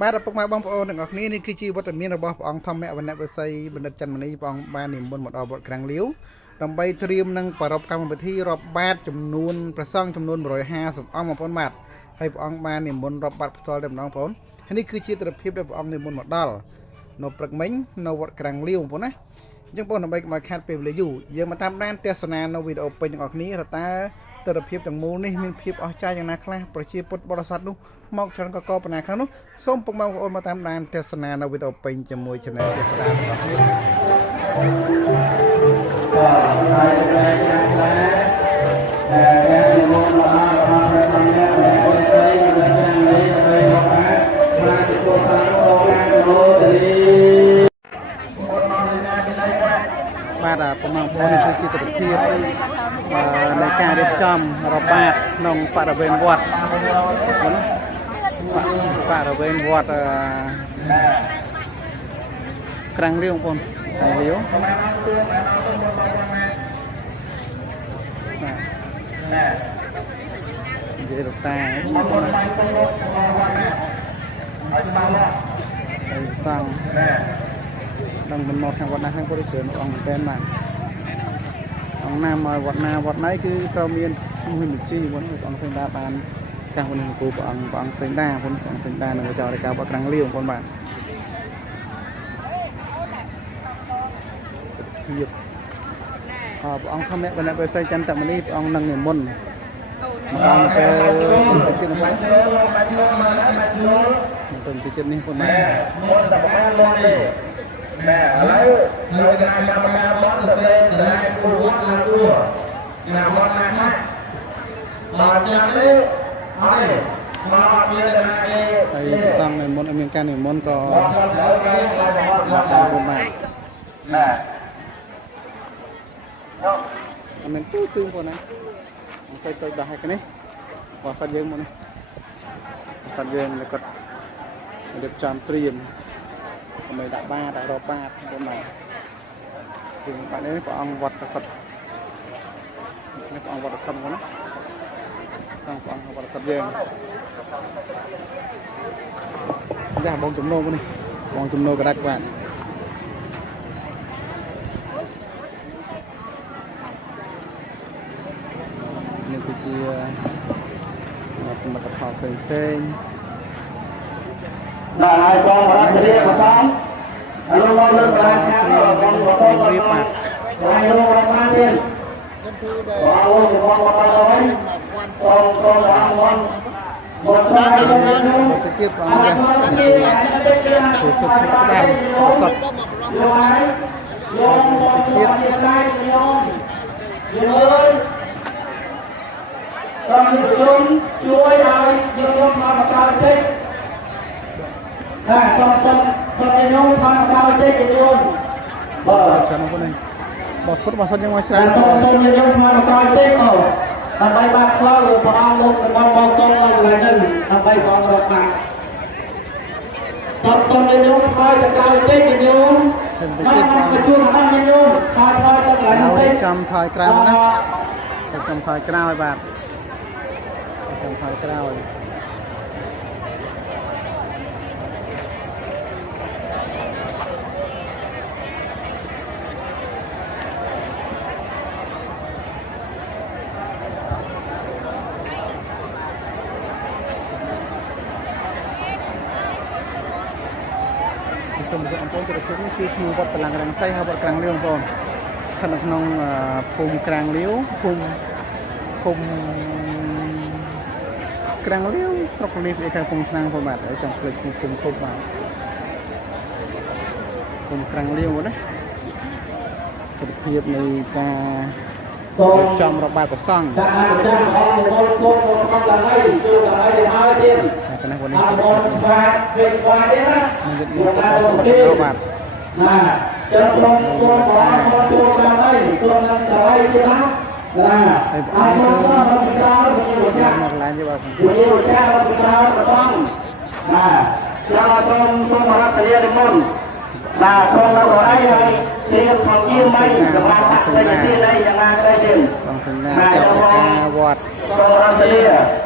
បាទពុកម៉ែបងប្អូនទាំងអស់គ្នានេះគឺជាវត្តមានរបស់ព្រះអង្គធម្មវណ្ណៈវិស័យបណ្ឌិតច័ន្ទមនីព្រះអង្គបាននិមន្តមកដល់វត្តក្រាំងលាវដើម្បីត្រៀមនឹងប្រារព្ធកម្មវិធីរាប់បាតចំនួនព្រះសង្ឃចំនួន150អង្គបងប្អូនបាទហើយព្រះអង្គបាននិមន្តរាប់បាតផ្ទាល់តែម្ដងបងប្អូនហើយនេះគឺជាទិដ្ឋភាពដែលព្រះអង្គនិមន្តមកដល់នៅព្រឹកមិញនៅវត្តក្រាំងលាវបងប្អូនណាអញ្ចឹងបងដើម្បីកុំឲ្យខាត់ពេលវេលាយូរយើងមកតាមដានទស្សនានៅវីដេអូពេញទាំងអស់គ្នាតើទិដ្ឋភាពទាំងមូលនេះមានភាពអស្ចារ្យយ៉ាងណាខ្លះប្រជាពុទ្ធបរិស័ទនោះមកច្រើនកកបណ្ណាខ្លះនោះសូមពុកម៉ែបងប្អូនមកតាមដានទស្សនានៅវីដេអូពេញជាមួយ Channel ទេសនារបស់គ្នាបាទពុកម៉ែបងប្អូននេះគឺជាទិដ្ឋភាពនៃការរៀបចំរបបាតក្នុងបរិវេណវត្តបរិវេណវត្តក្រាំងលាវបងប្អូនក្រាំងលាវនិយាយលោកតាហើយសង្ឃដឹងមិនមកខាងវត្តណាខាងពុទ្ធិជនអង្គតែនបាទអង្គណាមកវត្តណាវត្តណៃគឺត្រូវមានឈ្មោះបញ្ជីបងអង្គសេងដាបានចាស់មុននឹងគូព្រះអង្គសេងដាព្រះអង្គសេងដានៅចៅរាជការវត្តក្រាំងលាវបងប្អូនបាទភាពព្រះអង្គធម្មវណ្ណៈវិស័យចន្ទមនីព្រះអង្គនឹងនិមន្តដល់ពេលទៅជិតនេះទៅជិតនេះបងប្អូនណែឥឡូវនៅការកម្មការបត់ទៅដែលគូវត្តណាគួរណាវត្តណាណាមកយ៉ាងនេះហើយមកមានតែគេហើយសង្ឃនិមន្តមានការនិមន្តក៏មកបាទណែអត់មានទូទឹងបងណាអង្គទៅដល់ហើយនេះបោះសាច់យើងមកនេះសាច់យើងគាត់រៀបចំត្រៀមដើម្បីដាក់បាតដាក់របាតបងបាទគឺបាទនេះព្រះអង្គវត្តប្រសិទ្ធនេះព្រះអង្គវត្តប្រសិទ្ធហ្នឹងណាសង្ឃព្រះអង្គវត្តប្រសិទ្ធយើងចាបងជំនោនេះបងជំនោកដាច់បាទនេះគឺជាសមិទ្ធផលផ្សេងបាទហើយសូមរដ្ឋាភិបាលប្រសងអនុមោទនាសាខារបស់បងប្អូនរៀបបាទហើយលោករដ្ឋាភិបាលបងអូនបងប្អូនអើយសូមរង្វាន់មកដល់ទៅទៀតបងចាសុខសុខស្ដាយសុខលោកទៀតទៀតយើងតាមជំជួយឲ្យយើងមកមកដល់តិចសូមខ្ញុំផងដល់តិចខ្ញុំបាទចាំមកនេះបាទពុទ្ធបរិស័ទយើងមកច្រើនសូមខ្ញុំផងដល់តិចអូដើម្បីបានខ្លៅព្រះអង្គលោករបស់បងតន់ដល់កន្លែងនេះដើម្បីបងរកបានសូមខ្ញុំផងដល់តិចខ្ញុំមកជួបរបស់ខ្ញុំតាមដល់កន្លែងនេះចាំថយក្រោយណាចាំថយក្រោយបាទចាំថយក្រោយសូមអរគុណទៅលោកនេះគឺឈ្មោះវត្តបលាំងរង្សីហើយវត្តក្រាំងលាវបងប្អូនស្ថិតនៅក្នុងភូមិក្រាំងលាវភូមិក្រាំងលាវស្រុកកលីពីខាងភូមិឆ្នាំងបងបាទហើយចង់ភ្លេចភូមិគប់បាទភូមិក្រាំងលាវណាទិដ្ឋភាពនៃការចំរបាតប្រសង់ចាចាអរគុណគុំមកដល់ហើយជួយដល់ហើយទៅហើយទៀតតែគណៈวันนี้អរគុណស្វាតពេលស្វាតទៀតណានឹងវិទ្យាសាស្ត្ររបស់បាទណាចាំខ្ញុំចូលបងចូលដល់ហើយចូលដល់ហើយទៀតណាហើយអរគុណមកដល់មកចាមកឡើងទៀតបាទជួយចាមកដល់ប្រសង់ណាចាំសូមរដ្ឋាភិបាលមុនបាទសូមដល់ហើយហើយជាផងជាមិនសម្រាប់អតិថិជនឯយ៉ាងណាទៅទៀតបងសញ្ញាចាប់ការវត្តសូមរដ្ឋាភិបាល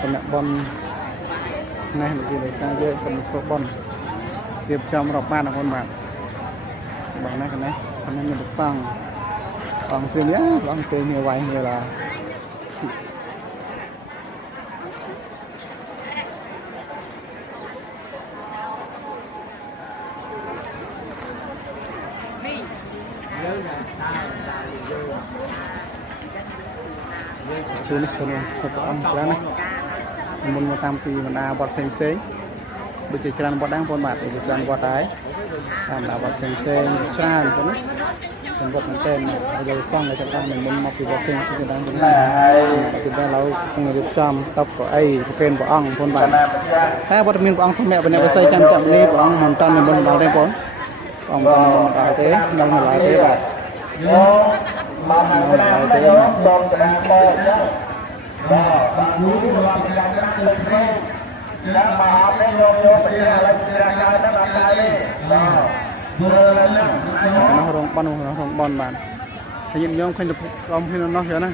สนบอลในหมู่ในการเยอะเป็นพวกบอลเก็บจอมรอบบ้านของคนบ้านบอกนะกันนะทำให้มันสร้างลองเตือนเนี้ยลองเตือนเมียไว้เมียละชูนิสโนสตอมจ้านะมุนมาตามปีมันอาบอดเซ็งเซ็งดูจิตรานบอดดังปนบาดดูจิตรานบอดตายตามอาบอดเซ็งเซ็งชราคนนี้เป็นบอดมันเต้นเราซ่องในจังหวะมันมุนมาปีบอดเซ็งเซ็งดังตรงนี้จุดได้เราต้องรีบจอมตบกับไอ้สเกนบอดอ่องปนบาดถ้าบอดมีบอดอ่องทำแม่เป็นอะไรใส่จันจับนี้บอดอ่องมันตันในบนบาดได้ปนอ่องตันบนบาดเต้นั่งหลายเต้บาดมาหาแม่ไม่ยอมตรงกระดาษโม่ก็บางรู้ที่เราเป็นการนั่งเล่นเล่นแล้วมาหาแม่โยมโยมเป็นอะไรเป็นราชาและราชาเลยก็เบอร์แล้วนะน้องรองบอลน้องรองบอลบานถ้ายินยอมใครจะรอมพี่น้องเยอะนะ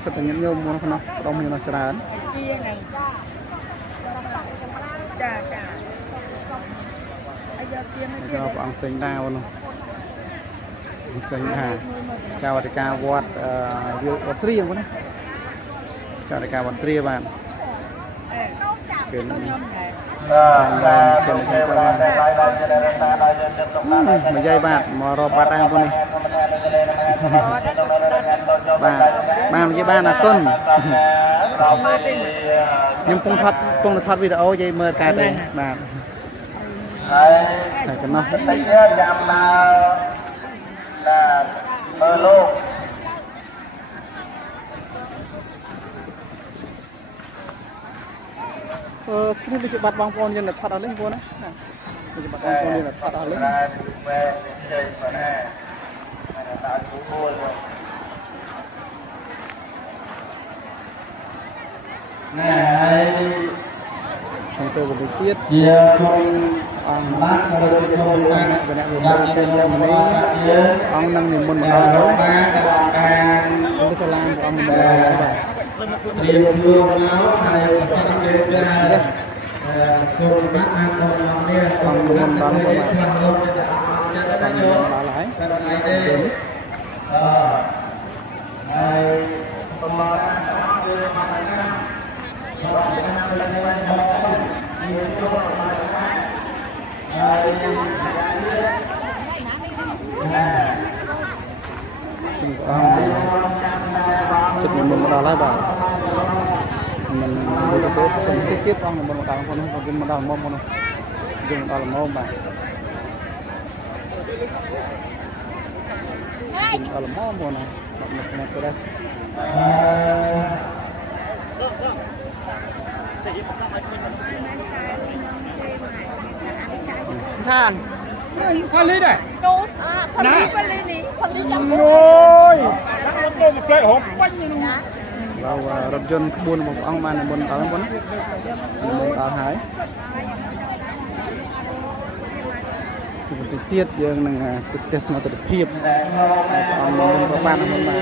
สุดแต่ยินยอมมันนะรอมพี่น้องจรานก็อังเซงดาวน์เซงดาชาววัดกาวัดวัดเตรียมวะนะชาววัดกาวัดเตรียมบ้านเป็นมาใหญ่บาทมารอบาทอะไรพวกนี้บ้านมันใหญ่บ้านนะต้นยังพงทัดวิดีโอใหญ่เมื่อการเลยบ้านแต่กันเนาะเบอร์โลกนี่เป็นจุดบัตรบางปอนยังทัดเอาเล่นพวกนะเป็นจุดบัตรบางปอนยังทัดเอาเล่นของตัวบริเกียรติอังบ้านเราเป็นคนบ้านเป็นอะไรเราเป็นอย่างนี้อังนั่งในบนบ้านเราเราจะลางอังบ้านเราเรียนรู้แล้วใครก็ต้องเรียนได้คนบ้านคนเราเนี่ยอังบนบ้านเราอังบนบ้านหลายไอ้ประมาณเดือนมาไหนนะจึงจุดมันมันหลายบาทมันดูตัวเป็นเก็บๆมันต่างคนมันเป็นมันต่างมุมมันจึงต่างมุมบาทจึงต่างมุมมันนะมันก็ได้ท่านพอลีได้นู้นพอลีนี่พอลีจังโอ้ยทั้งรถตู้มาเปลยหกวันอยู่เรารถยนต์ขบวนของอังมาในบนตาลบนบนตาหายติดเตี้ยยังนั่งติดเตสมาติดเพียบอังบนกระปานอังมา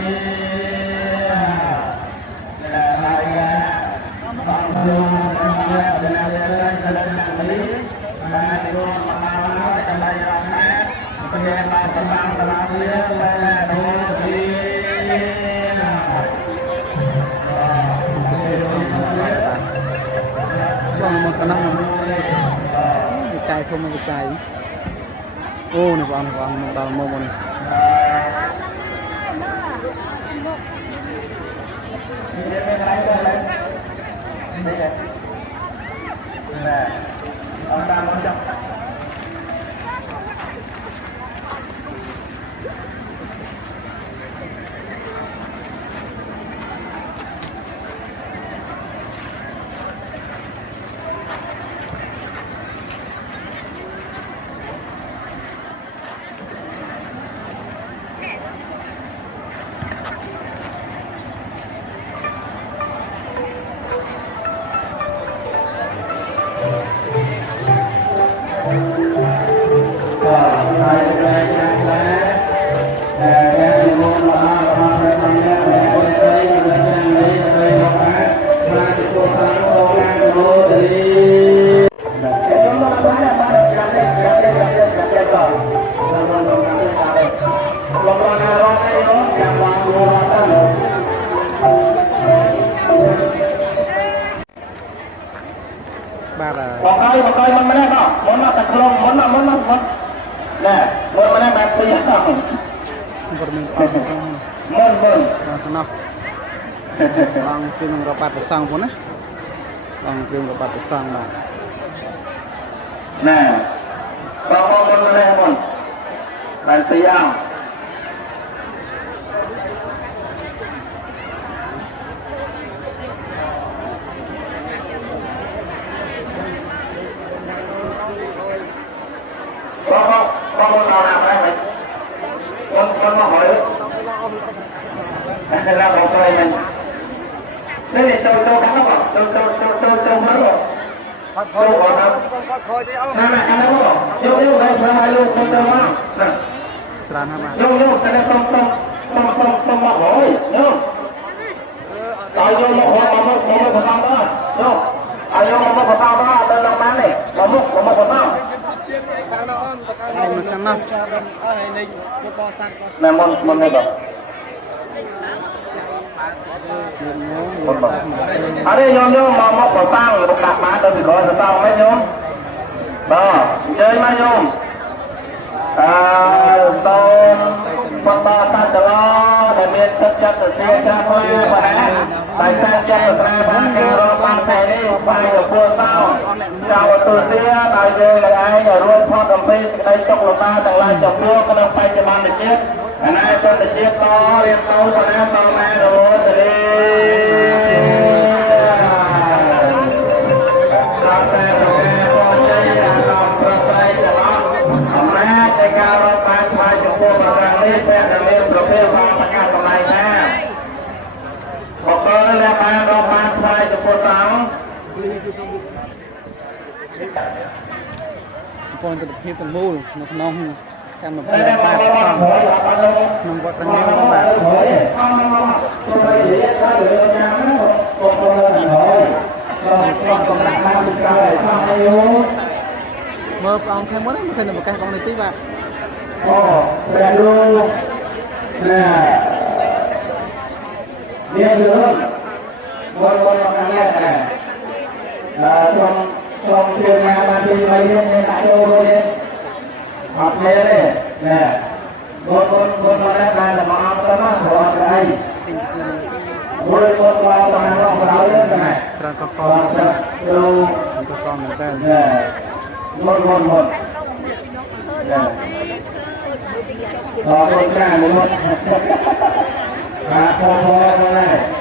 มันก็นั่งวิจัยทำมันวิจัยโอ้นี่ฟังมันดาวมองมัน បាទ บอกใครมันไม่ได้เนาะมันมาแต่คลองมันแน่มันไม่ได้แบบตีอ่ะ ព័ត៌មានអត់ มัน ក្នុងអង្គគ្រឿងរបបប្រសង់ផងណាអង្គគ្រឿងរបបប្រសង់បាទ แน่บอกมันไม่ได้มันแบบตีอ่ะก็มันเอาน้ำได้ไหมมันมาหอยแล้วของใจมันนี่โจกันแล้วป่ะโจมาหรอโจก่อนครับนั่นแหละกันแล้วป่ะโยกให้เพื่อให้ลูกโจมา ច្រើនណាស់បាទ โยกแต่ละต้องมาหอยโยกเอาโยกมาหอยมาผสมบ้านโยกเอาโยกมาผสมบ้านเดินลงมาเนี่ยมาผสมบ้าน ខាងនោះ แม่มันไม่บอก อันนี้โยมมาก่อสร้างโรงดักมาตัวสิร้อยจะต้องไหมโยมบ่เจอไหมโยมตอนปัตตาตัจลาแต่เมียนจัดเสียจะคอยอยู่มาแต่แต่ใจแปรพันการรอปันแต่นี้ไปกับพวกเศร้าเจ้าตัวเสียตายเลยไอ้อย่ารวยพอดำพีได้จกลงมาแต่ลายจับพวกก็ต้องไปจะมันเจ็บอันนั้นจะเจ็บต่อเรียนต่อคนนั้นต่อแม่โดนจะดีในการรบการพายจงพวกประการนี้เป็นเรื่องประเภทความประกาศกำไรแน่บอกเลยและการรบการพายจงพวกสัง ពលទិដ្ឋភាពទាំងមូលនៅក្នុងកម្មវិធីបែបផ្សំក្នុងវត្តទាំងនេះបាទមើលព្រះអង្គខាងមុនមិនឃើញប្រកាសបងនីតិបាទ អូព្រះគ្រូមានរឿងមកខាងនេះដែរសូមជឿណាមកទី3នេះដាក់ចូលរួចអត់មានទេណែបងមកដែរបានមកអត់ទៅមកព្រោះអត់អីមួយបងមកតាមរកដល់ទេណែ ច្រើនកក គ្រូ កកមែនតើ ណែមកអរគុណចាមួយមកបាទផងដែរ